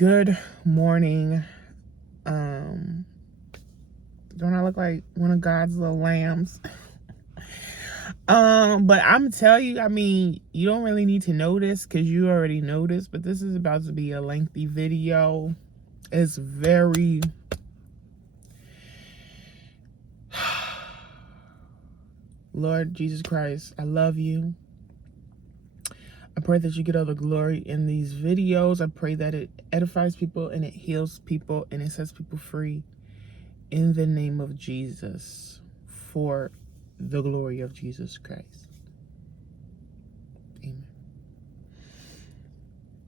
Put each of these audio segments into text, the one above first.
Good morning. Um, don't I look like one of God's little lambs? But I'm tell you, I mean, you don't really need to know this because you already know this, but this is about to be a lengthy video. It's very Lord Jesus Christ, I love you. I pray that you get all the glory in these videos. I pray that it edifies people and it heals people and it sets people free in the name of Jesus for the glory of Jesus Christ. Amen.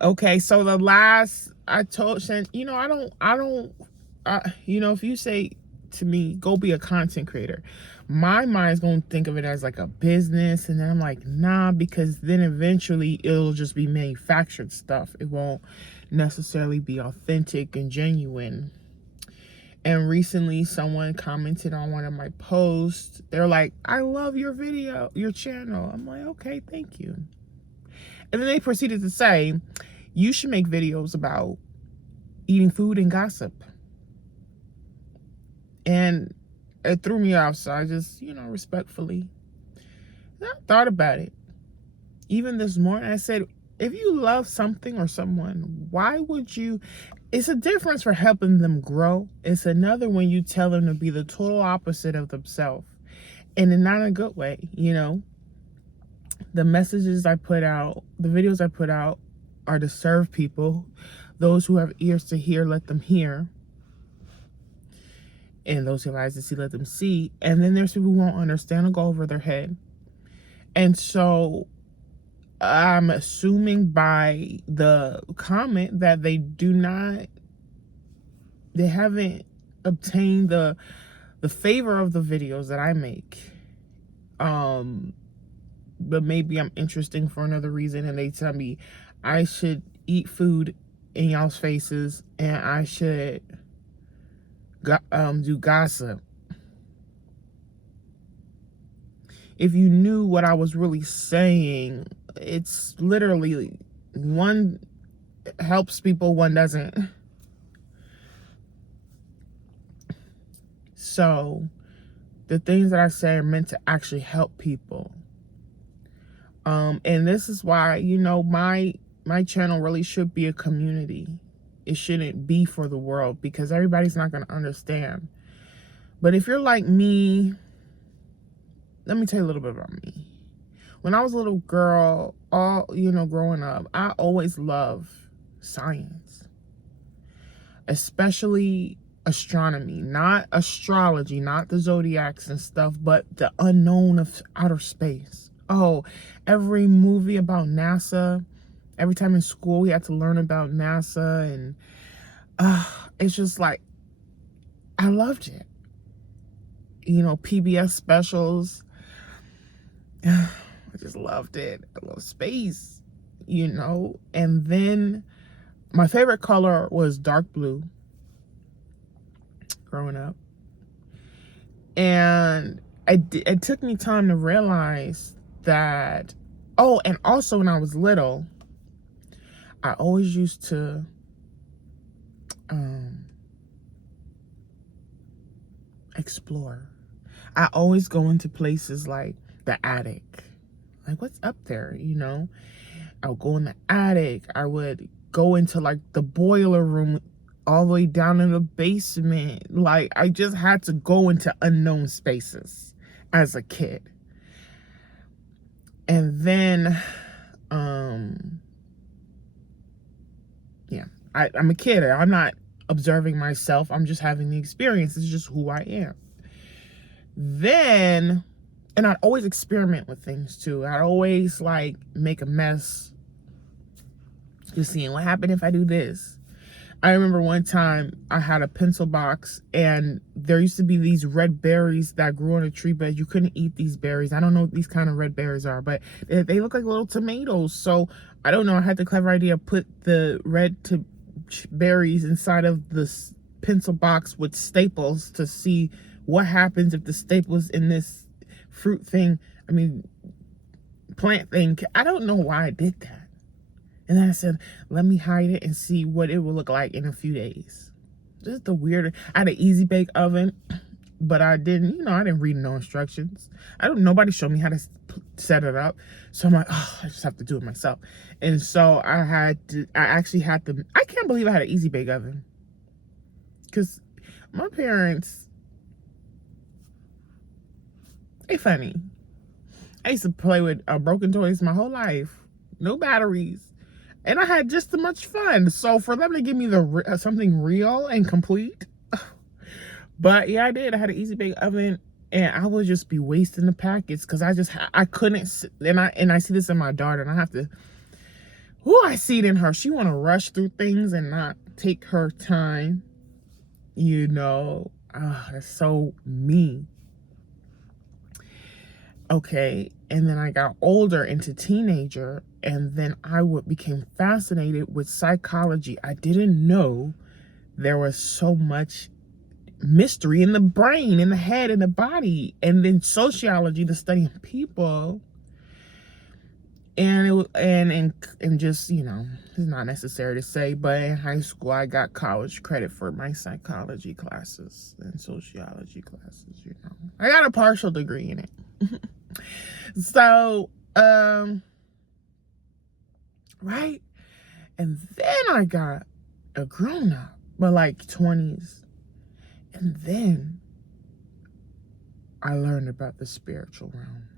Okay, so the last I told Shan, if you say to me, go be a content creator, my mind's going to think of it as like a business. And then I'm like, nah, because then eventually it'll just be manufactured stuff. It won't necessarily be authentic and genuine. And recently someone commented on one of my posts. They're like, I love your video, your channel. I'm like, okay, thank you. And then they proceeded to say, you should make videos about eating food and gossip. And it threw me off, so I just, respectfully, I thought about it. Even this morning, I said, if you love something or someone, why would you? It's a difference for helping them grow. It's another when you tell them to be the total opposite of themselves. And in not a good way, The messages I put out, the videos I put out are to serve people. Those who have ears to hear, let them hear. And those who have eyes to see, let them see. And then there's people who won't understand or go over their head. And so I'm assuming by the comment that they haven't obtained the favor of the videos that I make. But maybe I'm interesting for another reason, and they tell me I should eat food in y'all's faces and I should do gossip. If you knew what I was really saying, it's literally one helps people, one doesn't. So the things that I say are meant to actually help people. And this is why, my channel really should be a community. It shouldn't be for the world because everybody's not going to understand. But if you're like me, let me tell you a little bit about me. When I was a little girl, growing up, I always loved science, especially astronomy, not astrology, not the zodiacs and stuff, but the unknown of outer space. Oh, every movie about NASA, every time in school we had to learn about NASA, and it's just like, I loved it. PBS specials, I just loved it. I love space, and then my favorite color was dark blue growing up. And it took me time to realize that, and also when I was little, I always used to explore. I always go into places like the attic. Like, what's up there, I would go in the attic. I would go into like the boiler room all the way down in the basement. Like, I just had to go into unknown spaces as a kid. And then, I'm a kid. I'm not observing myself. I'm just having the experience. It's just who I am. Then, and I'd always experiment with things too. I'd always like make a mess, just seeing what happened if I do this. I remember one time I had a pencil box and there used to be these red berries that grew on a tree, but you couldn't eat these berries. I don't know what these kind of red berries are, but they look like little tomatoes. So I don't know. I had the clever idea, put the red berries inside of this pencil box with staples to see what happens if the staples in this plant thing. I don't know why I did that. And then I said, let me hide it and see what it will look like in a few days. Just the weird. I had an easy bake oven, but I didn't, I didn't read no instructions. Nobody showed me how to set it up. So I'm like, oh, I just have to do it myself. And so I actually had to, I can't believe I had an easy bake oven. Because my parents, they funny. I used to play with broken toys my whole life. No batteries. And I had just as much fun. So for them to give me something real and complete. But yeah, I did. I had an easy bake oven, and I would just be wasting the packets because I couldn't. And I see this in my daughter, and I have to. I see it in her. She want to rush through things and not take her time. That's so me. Okay, and then I got older into teenager, and then I became fascinated with psychology. I didn't know there was so much mystery in the brain, in the head, in the body, and then sociology, the studying people. And just, it's not necessary to say, but in high school I got college credit for my psychology classes and sociology classes. I got a partial degree in it. So right, and then I got a grown up, but like 20s, and then I learned about the spiritual realm.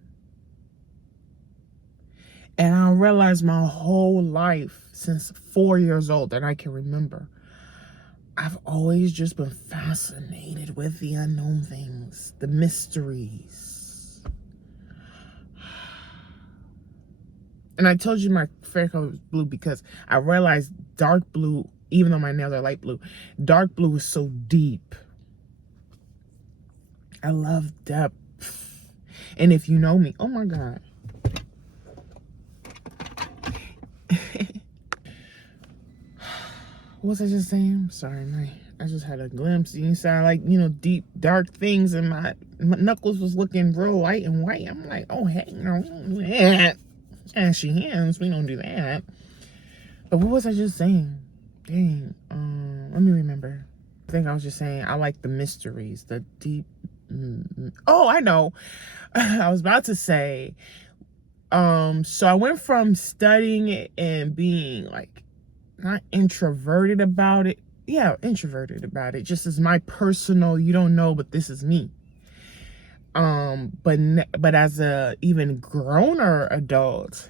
And I realized my whole life, since 4 years old that I can remember, I've always just been fascinated with the unknown things, the mysteries. And I told you my favorite color was blue because I realized dark blue, even though my nails are light blue, dark blue is so deep. I love depth. And if you know me, oh my God. What was I just saying? Sorry, I just had a glimpse. You sound like, deep, dark things, and my knuckles was looking real light and white. I'm like, oh, heck no, we don't do that. Ashy hands, we don't do that. But what was I just saying? Dang, let me remember. I think I was just saying I like the mysteries, the deep. Oh, I know. I was about to say, so I went from studying it and being like, not introverted about it. Yeah, introverted about it. Just as my personal, you don't know, but this is me. But as a even growner adult,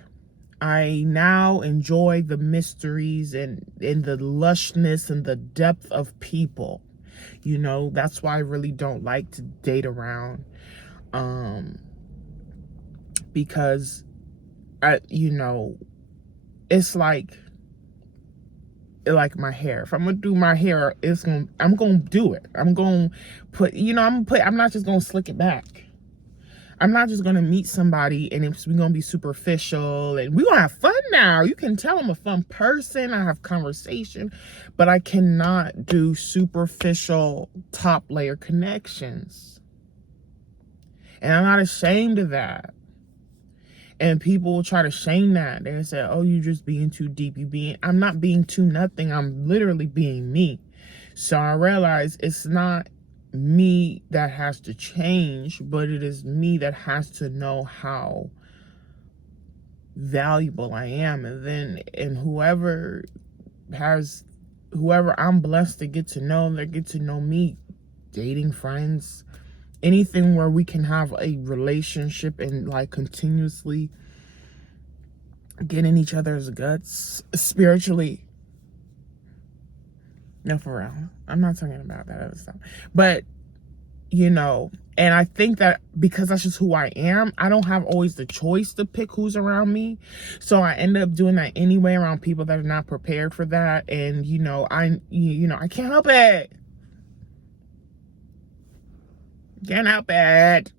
I now enjoy the mysteries and the lushness and the depth of people. That's why I really don't like to date around. Because it's like my hair. If I'm gonna do my hair, I'm gonna do it. I'm gonna put, I'm not just gonna slick it back. I'm not just gonna meet somebody and we're gonna be superficial and we're gonna have fun now. You can tell I'm a fun person. I have conversation, but I cannot do superficial top layer connections. And I'm not ashamed of that. And people will try to shame that. They say, oh, you just being too deep. I'm not being too nothing. I'm literally being me. So I realize it's not me that has to change, but it is me that has to know how valuable I am. And whoever I'm blessed to get to know, they get to know me, dating, friends, anything where we can have a relationship and like continuously get in each other's guts spiritually. No, for real. I'm not talking about that other stuff. But, and I think that because that's just who I am, I don't have always the choice to pick who's around me. So I end up doing that anyway around people that are not prepared for that. And, I can't help it. Can't help it.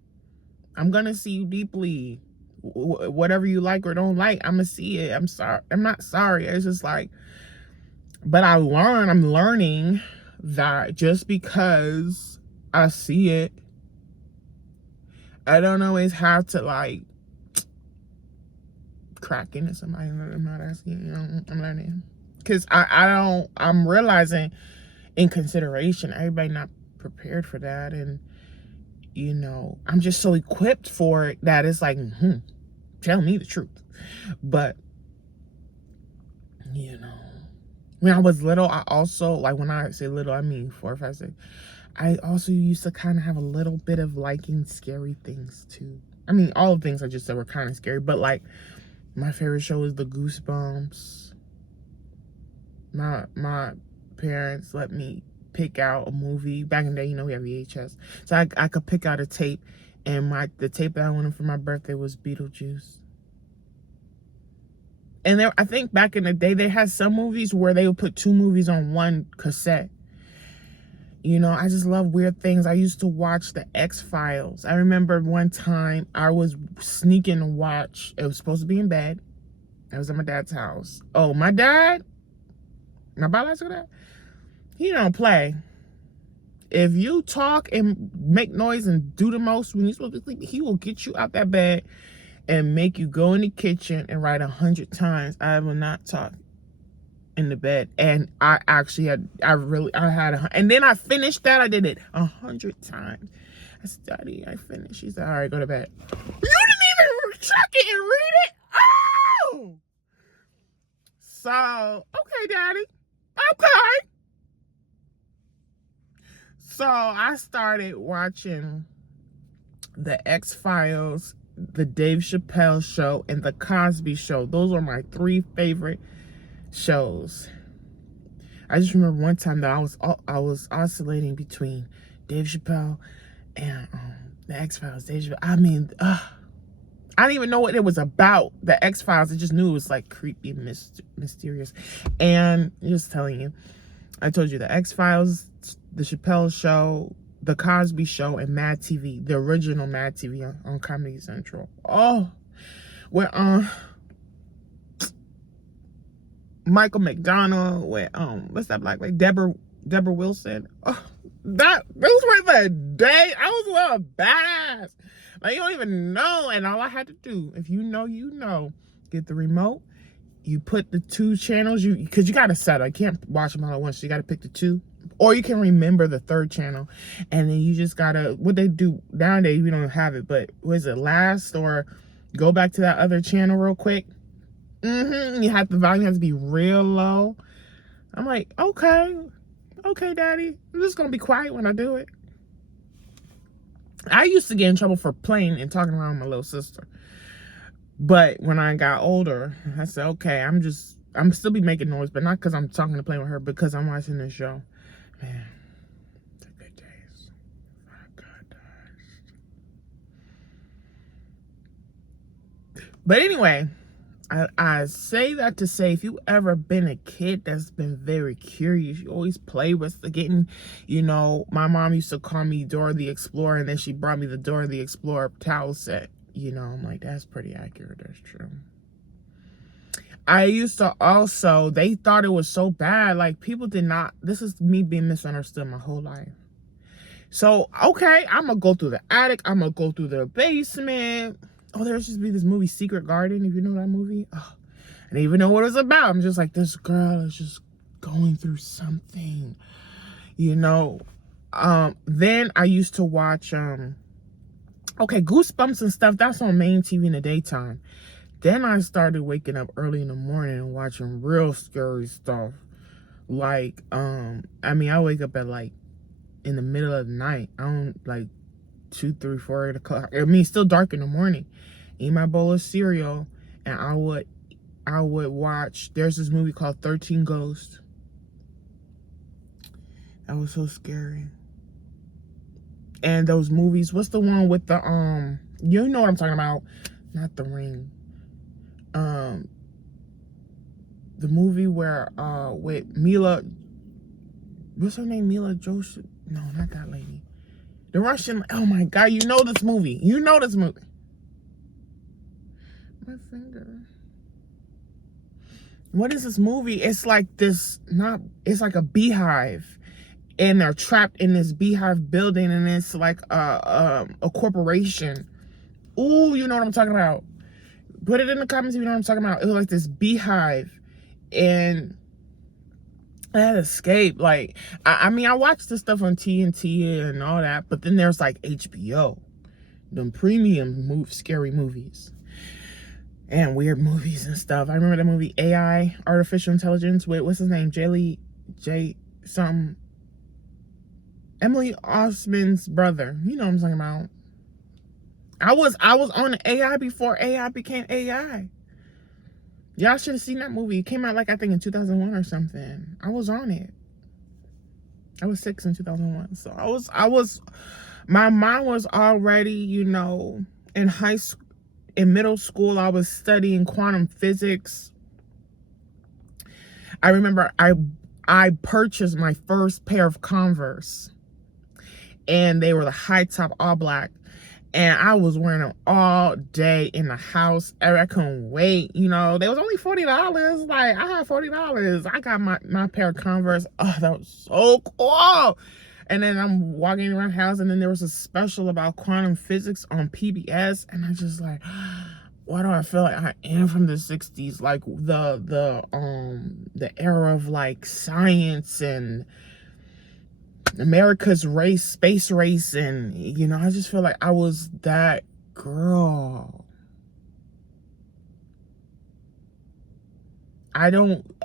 I'm gonna see you deeply. Whatever you like or don't like, I'm gonna see it. I'm sorry. I'm not sorry. It's just like, but I'm learning that just because I see it, I don't always have to like cracking at somebody. I'm not asking, you know, I'm learning. Because I'm realizing in consideration, everybody not prepared for that. And, you know, I'm just so equipped for it that it's like, tell me the truth. But, you know, when I was little, I also, like when I say little, I mean 4 or 5, 6. I also used to kind of have a little bit of liking scary things too. I mean, all the things I just said were kind of scary, but like my favorite show is the Goosebumps. My parents let me pick out a movie. Back in the day, you know, we have VHS. So I could pick out a tape, and the tape that I wanted for my birthday was Beetlejuice. And I think back in the day, they had some movies where they would put 2 movies on one cassette. You know, I just love weird things. I used to watch the X-Files. I remember one time I was sneaking to watch. It was supposed to be in bed. I was at my dad's house. Oh, my dad, my biological dad, he don't play. If you talk and make noise and do the most when you're supposed to sleep, he will get you out that bed and make you go in the kitchen and write 100 times. I will not talk in the bed. And I actually had, and then I finished that. I did it 100 times. I said, Daddy, I finished. She said, all right, go to bed. You didn't even check it and read it? Oh! So, okay, Daddy. Okay. So I started watching the X-Files, the Dave Chappelle Show, and the Cosby Show. Those are my 3 favorite shows. I just remember one time that I was oscillating between Dave Chappelle and the X-Files. Dave Chappelle, I mean, I didn't even know what it was about. The X-Files, I just knew it was like creepy, mysterious. And just telling you, I told you the X-Files, the Chappelle Show, the Cosby Show, and Mad TV, the original Mad TV on Comedy Central. Oh, where Michael McDonald, with what's that black lady, Deborah Wilson. Oh, those were the day. I was a little badass. Like, you don't even know. And all I had to do, if you know, you know, get the remote. You put the 2 channels, because you got to settle. You can't watch them all at once. So you got to pick the 2. Or you can remember the 3rd channel. And then you just got to, what they do nowadays, we don't have it, but was it last or go back to that other channel real quick? You have, the volume has to be real low. I'm like, okay, Daddy. I'm just going to be quiet when I do it. I used to get in trouble for playing and talking around my little sister. But when I got older, I said, okay, I'm still be making noise, but not because I'm talking to play with her, because I'm watching this show. Man, the good days. My God. But anyway, I say that to say, if you ever been a kid that's been very curious, you always play with getting, you know, my mom used to call me Dora the Explorer, and then she brought me the Dora the Explorer towel set. You know, I'm like, that's pretty accurate. That's true. I used to also, they thought it was so bad. Like, people did not, this is me being misunderstood my whole life. So, okay, I'm going to go through the attic. I'm going to go through the basement. Oh, there used to be this movie, Secret Garden, if you know that movie. Oh, I didn't even know what it was about. I'm just like, this girl is just going through something, you know. Then I used to watch, okay, Goosebumps and stuff. That's on main TV in the daytime. Then I started waking up early in the morning and watching real scary stuff. Like, I mean, I wake up at like in the middle of the night. I don't like 2, 3, 4, 8 o'clock. I mean, it's still dark in the morning. Eat my bowl of cereal, and I would watch. There's this movie called 13 Ghosts. That was so scary. And those movies, what's the one with the you know what I'm talking about? Not The Ring. The movie where with Mila, what's her name? Mila Jovovich? No, not that lady. The Russian. Oh my God, you know this movie. You know this movie. My finger. What is this movie? It's like this, it's like a beehive. And they're trapped in this beehive building, and it's like a corporation. Ooh, you know what I'm talking about. Put it in the comments if you know what I'm talking about. It was like this beehive, and I had escape. Like, I mean, I watched the stuff on TNT and all that, but then there's like HBO, them premium scary movies and weird movies and stuff. I remember the movie AI, Artificial Intelligence, with what's his name, Emily Osment's brother. You know what I'm talking about. I was on AI before AI became AI. Y'all should have seen that movie. It came out like I think in 2001 or something. I was on it. I was 6 in 2001. So my mind was already, you know, in middle school. I was studying quantum physics. I remember I purchased my first pair of Converse, and they were the high top all black. And I was wearing them all day in the house. I couldn't wait. You know, they was only $40. Like, I had $40. I got my pair of Converse. Oh, that was so cool. And then I'm walking around the house, and then there was a special about quantum physics on PBS. And I just like, why do I feel like I am from the 60s? Like the era of like science and America's space race, and you know, I just feel like I was that girl.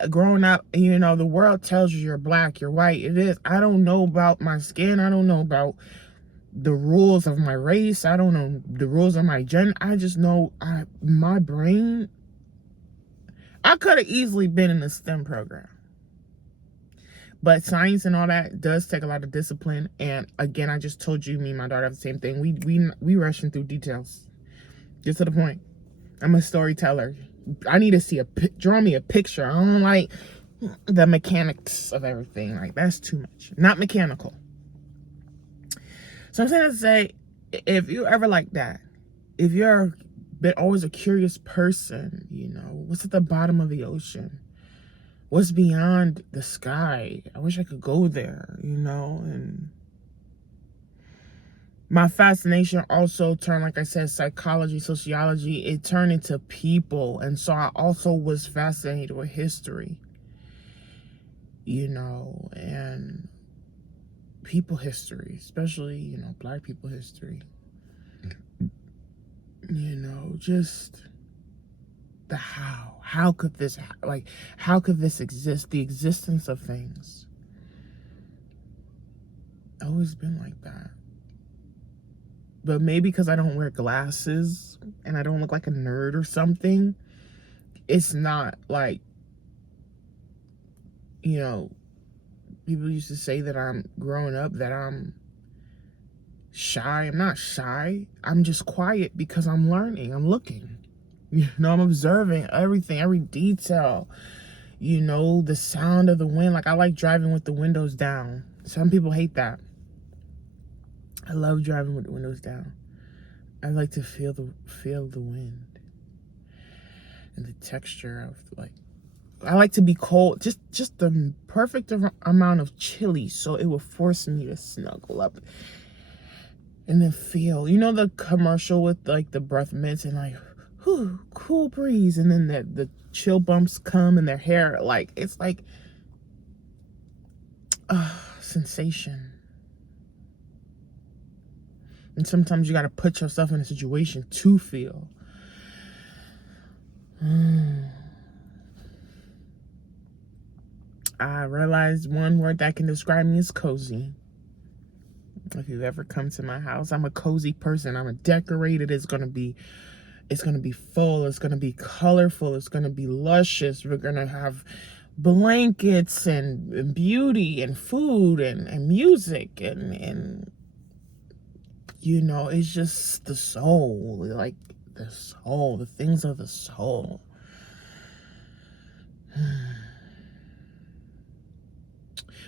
Growing up, you know, the world tells you you're black, you're white. It is. I don't know about my skin. I don't know about the rules of my race. I don't know the rules of my gender. I just know my brain. I could have easily been in the STEM program. But science and all that does take a lot of discipline. And again, I just told you, me and my daughter have the same thing. We rushing through details. Get to the point. I'm a storyteller. I need to see draw me a picture. I don't like the mechanics of everything. Like, that's too much. Not mechanical. So I'm saying to say, if you ever like that, if you're always a curious person, you know, what's at the bottom of the ocean? What's beyond the sky? I wish I could go there, you know? And my fascination also turned, like I said, psychology, sociology. It turned into people. And so I also was fascinated with history, you know, and people history, especially, you know, Black people history. You know, just the how could this exist, the existence of things. Always been like that. But maybe because I don't wear glasses and I don't look like a nerd or something, it's not like, you know, people used to say that I'm growing up, that I'm shy. I'm not shy. I'm just quiet because I'm learning. I'm looking. You know, I'm observing everything, every detail. You know, the sound of the wind. Like, I like driving with the windows down. Some people hate that. I love driving with the windows down. I like to feel the wind and the texture of, like, I like to be cold, just the perfect amount of chilly, so it will force me to snuggle up and then feel, you know, the commercial with like the breath mints and like, whew, cool breeze, and then the chill bumps come in their hair. Like, it's like sensation. And sometimes you got to put yourself in a situation to feel. I realized one word that can describe me is cozy. If you've ever come to my house, I'm a cozy person. I'm a decorated. It's gonna be full. It's gonna be colorful. It's gonna be luscious. We're gonna have blankets and beauty and food and music and you know, it's just the soul, like the soul, the things of the soul.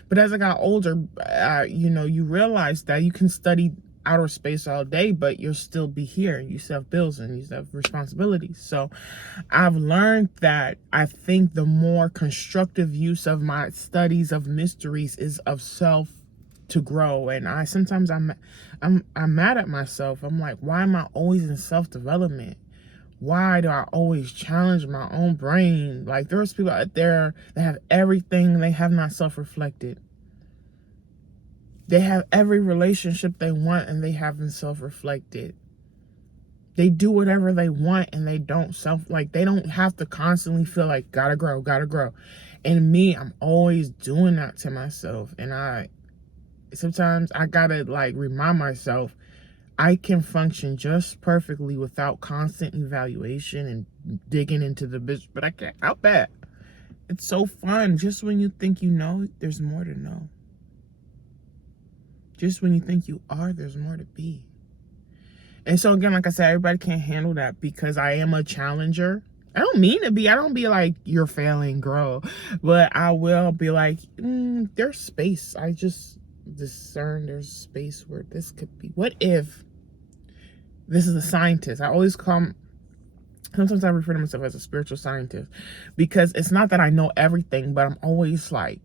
But as I got older, you know, you realize that you can study outer space all day, but you'll still be here. You still have bills and you still have responsibilities. So I've learned that I think the more constructive use of my studies of mysteries is of self to grow. And I'm mad at myself. I'm like, why am I always in self-development? Why do I always challenge my own brain? Like, there's people out there that have everything, they have not self-reflected. They have every relationship they want and they haven't self-reflected. They do whatever they want and they don't they don't have to constantly feel like, gotta grow. And me, I'm always doing that to myself. And sometimes I gotta like remind myself, I can function just perfectly without constant evaluation and digging into the business, but I can't help that. It's so fun. Just when you think you know, there's more to know. Just when you think you are, there's more to be. And so again, like I said, everybody can't handle that because I am a challenger. I don't mean to be. I don't be like, you're failing, girl. But I will be like, there's space. I just discern there's space where this could be. What if this is a scientist? Sometimes I refer to myself as a spiritual scientist because it's not that I know everything, but I'm always like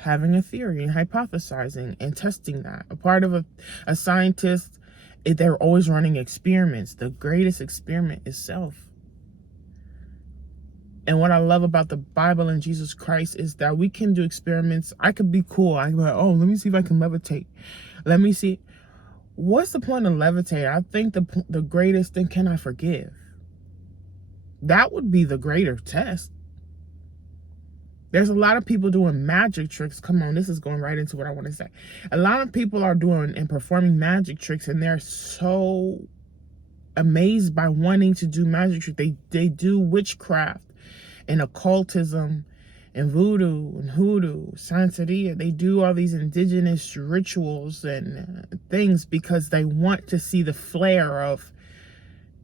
having a theory and hypothesizing and testing that. A part of a scientist, they're always running experiments. The greatest experiment is self. And what I love about the Bible and Jesus Christ is that we can do experiments. I could be cool. I can be like, oh, let me see if I can levitate. Let me see. What's the point of levitate? I think the greatest thing, can I forgive? That would be the greater test. There's a lot of people doing magic tricks. Come on, this is going right into what I want to say. A lot of people are doing and performing magic tricks, and they're so amazed by wanting to do magic tricks. They do witchcraft and occultism and voodoo and hoodoo, Santeria. They do all these indigenous rituals and things because they want to see the flair of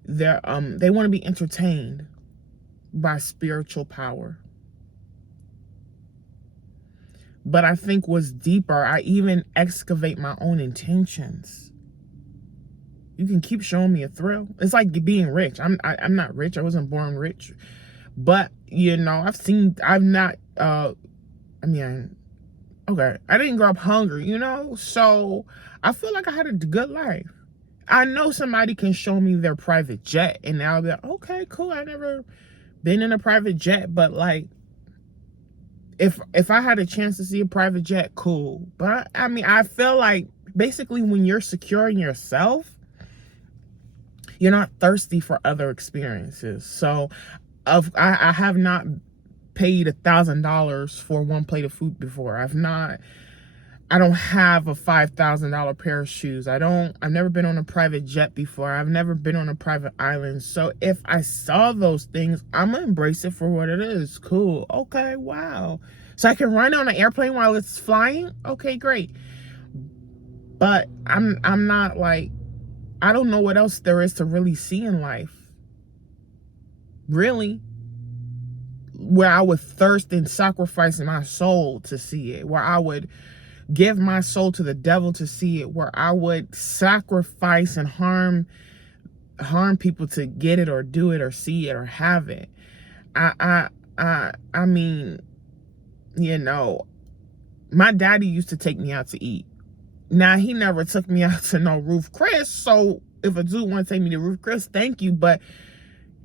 their, they want to be entertained by spiritual power. But I think what's deeper, I even excavate my own intentions. You can keep showing me a thrill. It's like being rich. I'm not rich. I wasn't born rich. But, you know, I didn't grow up hungry, you know? So I feel like I had a good life. I know somebody can show me their private jet and I'll be like, okay, cool. I never been in a private jet, but like, if I had a chance to see a private jet, cool. But I mean, I feel like basically when you're secure in yourself, you're not thirsty for other experiences. So I have not paid $1,000 for one plate of food before. I don't have a $5,000 pair of shoes. I've never been on a private jet before. I've never been on a private island. So if I saw those things, I'm gonna embrace it for what it is. Cool. Okay, wow. So I can run on an airplane while it's flying? Okay, great. But I'm not like, I don't know what else there is to really see in life. Really. Where I would thirst and sacrifice my soul to see it. Where I would give my soul to the devil to see it, where I would sacrifice and harm people to get it or do it or see it or have it. I mean, you know, my daddy used to take me out to eat. Now, he never took me out to no Ruth Chris, so if a dude want to take me to Ruth Chris, thank you, but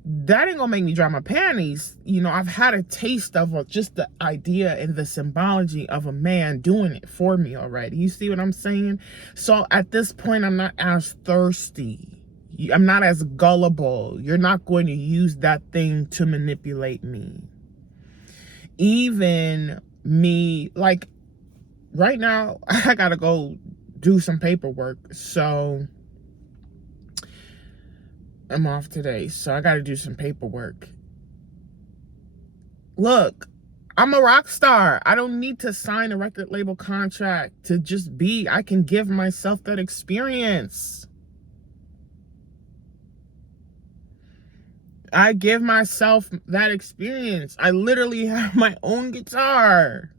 that ain't gonna make me dry my panties. You know, I've had a taste of just the idea and the symbology of a man doing it for me already. You see what I'm saying? So at this point, I'm not as thirsty. I'm not as gullible. You're not going to use that thing to manipulate me. Even me, like right now, I gotta go do some paperwork. So I'm off today, so I gotta do some paperwork. Look, I'm a rock star. I don't need to sign a record label contract to just be. I can give myself that experience. I give myself that experience. I literally have my own guitar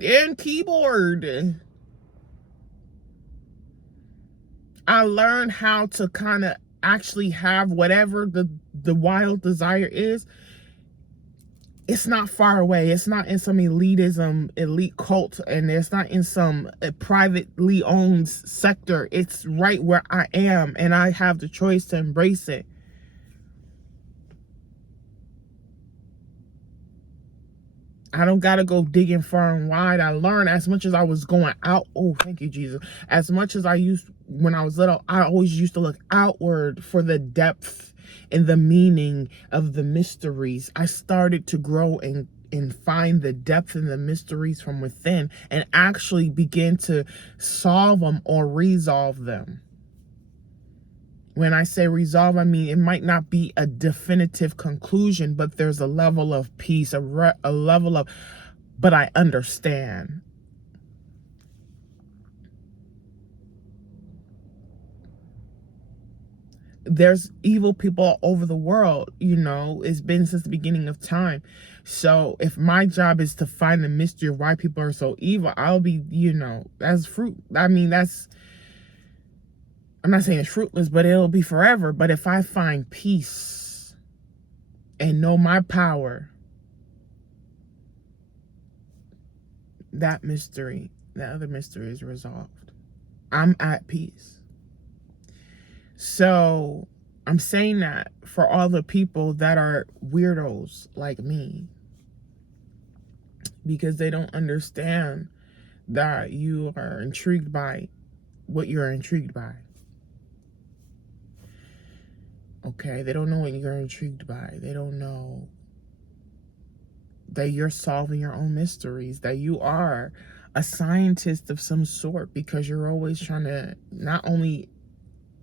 and keyboard. I learned how to kind of actually have whatever the wild desire is. it's not far away. It's not in some elitism, elite cult, and it's not in some privately owned sector. It's right where I am, and I have the choice to embrace it. I don't got to go digging far and wide. I learned as much as I was going out. Oh, thank you, Jesus. As much as I used when I was little, I always used to look outward for the depth and the meaning of the mysteries. I started to grow and find the depth and the mysteries from within and actually begin to solve them or resolve them. When I say resolve, I mean it might not be a definitive conclusion, but there's a level of peace, a level of, but I understand. There's evil people all over the world, you know, it's been since the beginning of time. So if my job is to find the mystery of why people are so evil, I'll be, you know, that's fruit. I mean, I'm not saying it's fruitless, but it'll be forever. But if I find peace and know my power, that other mystery is resolved. I'm at peace. So I'm saying that for all the people that are weirdos like me, because they don't understand that you are intrigued by what you're intrigued by. Okay, they don't know what you're intrigued by. They don't know that you're solving your own mysteries, that you are a scientist of some sort, because you're always trying to not only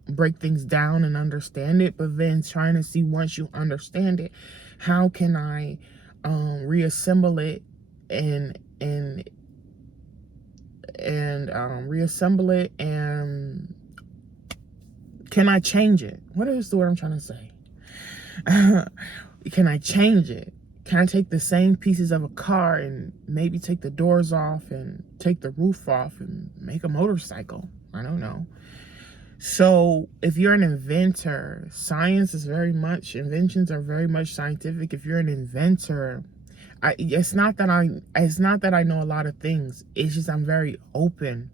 break things down and understand it, but then trying to see, once you understand it, how can I reassemble it and reassemble it, and can I change it? What is the word I'm trying to say? Can I change it? Can I take the same pieces of a car and maybe take the doors off and take the roof off and make a motorcycle? I don't know. So if you're an inventor, inventions are very much scientific. If you're an inventor, it's not that I know a lot of things. It's just I'm very open.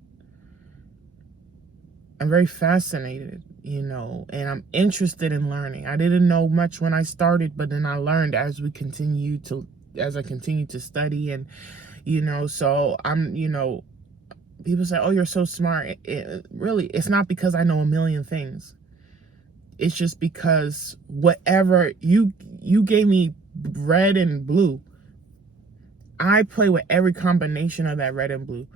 I'm very fascinated, you know, and I'm interested in learning. I didn't know much when I started, but then I learned as I continue to study, and, you know, so I'm, you know, people say, oh, you're so smart. Really, it's not because I know a million things. It's just because whatever you gave me, red and blue, I play with every combination of that red and blue.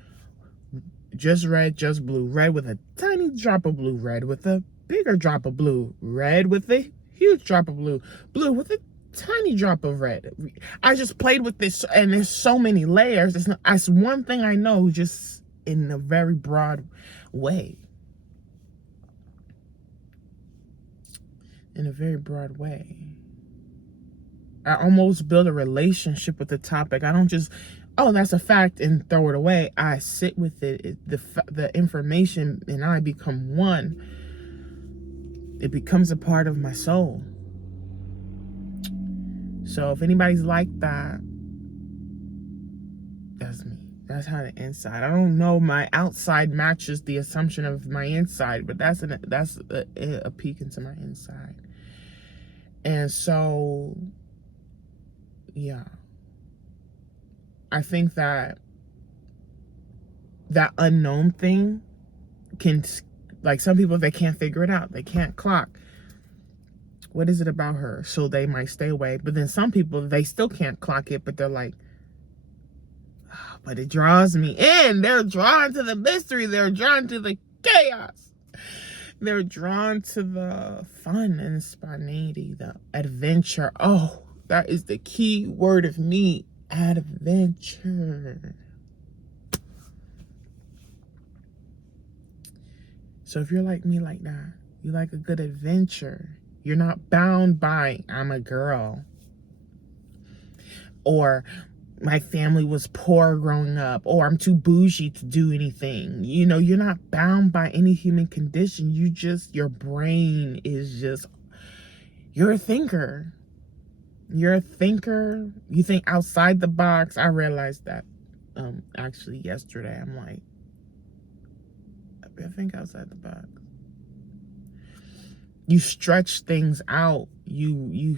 Just red, just blue. Red with a tiny drop of blue. Red with a bigger drop of blue. Red with a huge drop of blue. Blue with a tiny drop of red. I just played with this, and there's so many layers. It's one thing I know, just in a very broad way. In a very broad way. I almost build a relationship with the topic. I don't just, oh, that's a fact, and throw it away. I sit with it. The information and I become one. It becomes a part of my soul. So if anybody's like that, that's me. That's how the inside. I don't know my outside matches the assumption of my inside, but that's a peek into my inside. And so, yeah. I think that unknown thing can, like, some people, they can't figure it out. They can't clock. What is it about her? So they might stay away. But then some people, they still can't clock it, but they're like, oh, but it draws me in. They're drawn to the mystery. They're drawn to the chaos. They're drawn to the fun and spontaneity, the adventure. Oh, that is the key word of me. Adventure. So if you're like me, like that, you like a good adventure. You're not bound by, I'm a girl, or my family was poor growing up, or I'm too bougie to do anything. You know, you're not bound by any human condition. Your brain is just, you're a thinker. You're a thinker. You think outside the box. I realized that actually yesterday. I'm like, I think outside the box. You stretch things out. You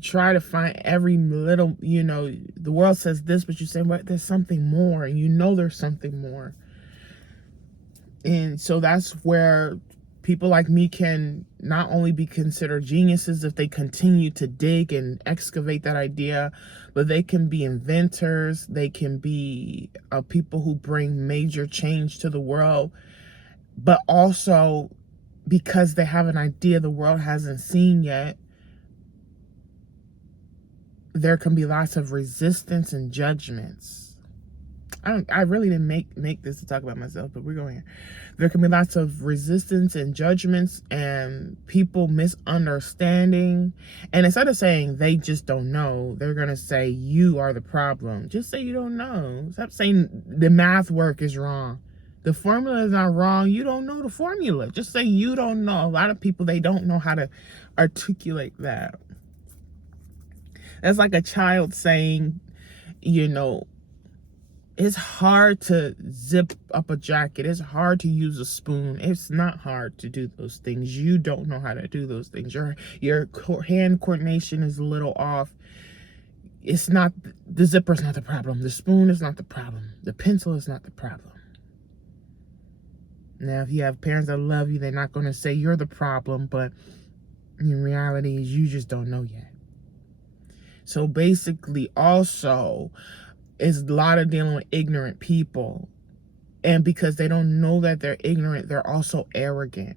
try to find every little, the world says this, but you say, what, there's something more, and there's something more. And so that's where people like me can not only be considered geniuses if they continue to dig and excavate that idea, but they can be inventors. They can be people who bring major change to the world, but also because they have an idea the world hasn't seen yet, there can be lots of resistance and judgments. I really didn't make this to talk about myself, but we're going here. There can be lots of resistance and judgments and people misunderstanding. And instead of saying they just don't know, they're going to say you are the problem. Just say you don't know. Stop saying the math work is wrong. The formula is not wrong. You don't know the formula. Just say you don't know. A lot of people, they don't know how to articulate that. That's like a child saying, it's hard to zip up a jacket. It's hard to use a spoon. It's not hard to do those things. You don't know how to do those things. Your hand coordination is a little off. It's not, the zipper's not the problem. The spoon is not the problem. The pencil is not the problem. Now, if you have parents that love you, they're not going to say you're the problem, but in reality, you just don't know yet. So basically, also, it's a lot of dealing with ignorant people. And because they don't know that they're ignorant, they're also arrogant.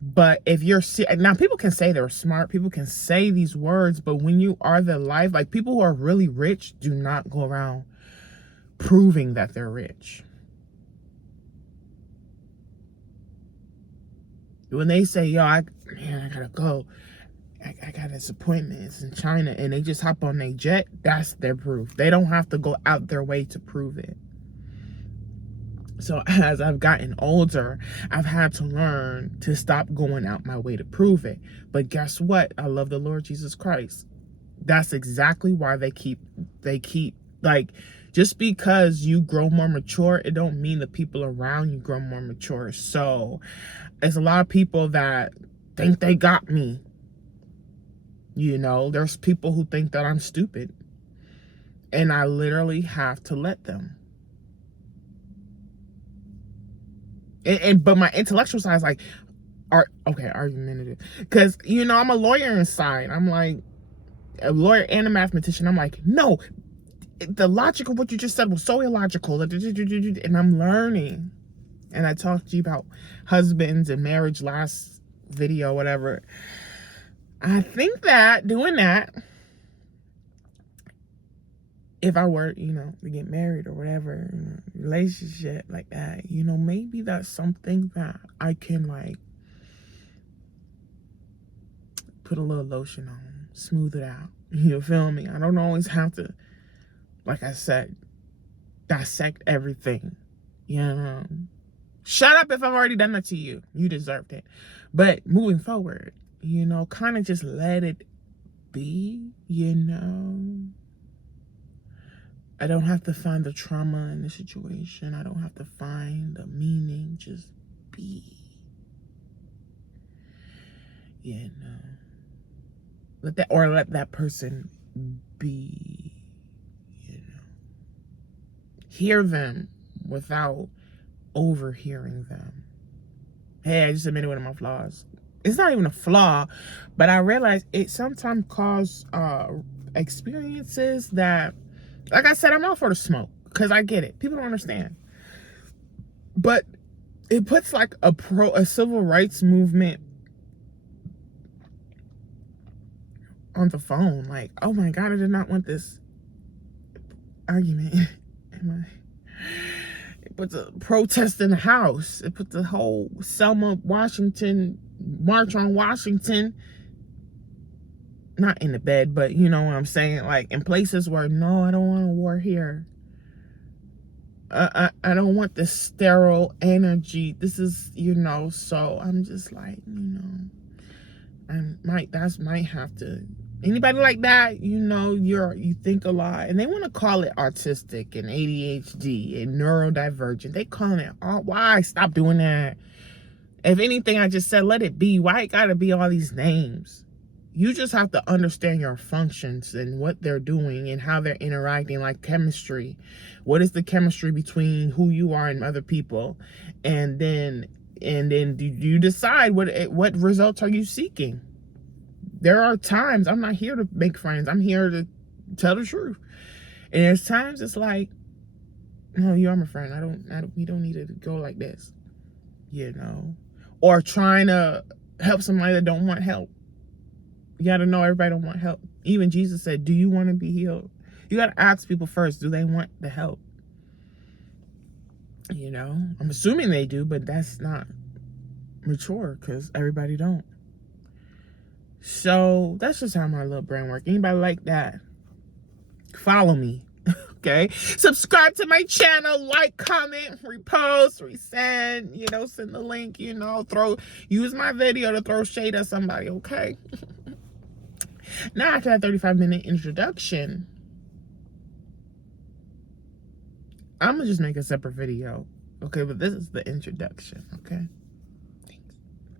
But if you're, now people can say they're smart, people can say these words, but when you are the life, like people who are really rich do not go around proving that they're rich. When they say, yo, I gotta go. I got this appointment. It's in China. And they just hop on their jet. That's their proof. They don't have to go out their way to prove it. So as I've gotten older, I've had to learn to stop going out my way to prove it. But guess what? I love the Lord Jesus Christ. That's exactly why they keep like, just because you grow more mature, it don't mean the people around you grow more mature. So there's a lot of people that think they got me. There's people who think that I'm stupid. And I literally have to let them. But my intellectual side is like, argumentative. Because, I'm a lawyer inside. I'm like, a lawyer and a mathematician. I'm like, no, the logic of what you just said was so illogical. And I'm learning. And I talked to you about husbands and marriage last video, whatever. I think that doing that, if I were, to get married or whatever, relationship like that, maybe that's something that I can like put a little lotion on, smooth it out. You feel me? I don't always have to, like I said, dissect everything. Shut up if I've already done that to you. You deserved it. But moving forward, kind of just let it be, I don't have to find the trauma in the situation. I don't have to find the meaning. Just be, let that person be, Hear them without overhearing them. Hey, I just admitted one of my flaws. It's not even a flaw, but I realize it sometimes causes experiences that, like I said, I'm not for the smoke because I get it. People don't understand. But it puts like a civil rights movement on the phone. Like, oh my God, I did not want this argument. It puts a protest in the house. It puts the whole Selma, Washington, March on Washington, not in the bed, but you know what I'm saying? Like in places where, no, I don't want a war here. I don't want this sterile energy. This is, so I'm just like, I might have to Anybody like that, you know, you think a lot, and they want to call it autistic and ADHD and neurodivergent. They calling it all. Why? Stop doing that. If anything, I just said let it be. Why it gotta be all these names? You just have to understand your functions and what they're doing and how they're interacting, like chemistry. What is the chemistry between who you are and other people? And then you decide what results are you seeking. There are times I'm not here to make friends. I'm here to tell the truth. And there's times it's like, no, you are my friend. We don't need to go like this, you know. Or trying to help somebody that don't want help. You got to know everybody don't want help. Even Jesus said, do you want to be healed? You got to ask people first, do they want the help? You know, I'm assuming they do, but that's not mature because everybody don't. So that's just how my little brain works. Anybody like that? Follow me. Okay, subscribe to my channel, like, comment, repost, resend, you know, send the link, you know, use my video to throw shade at somebody. Okay. Now, after that 35-minute introduction, I'm gonna just make a separate video. Okay, but this is the introduction. Okay.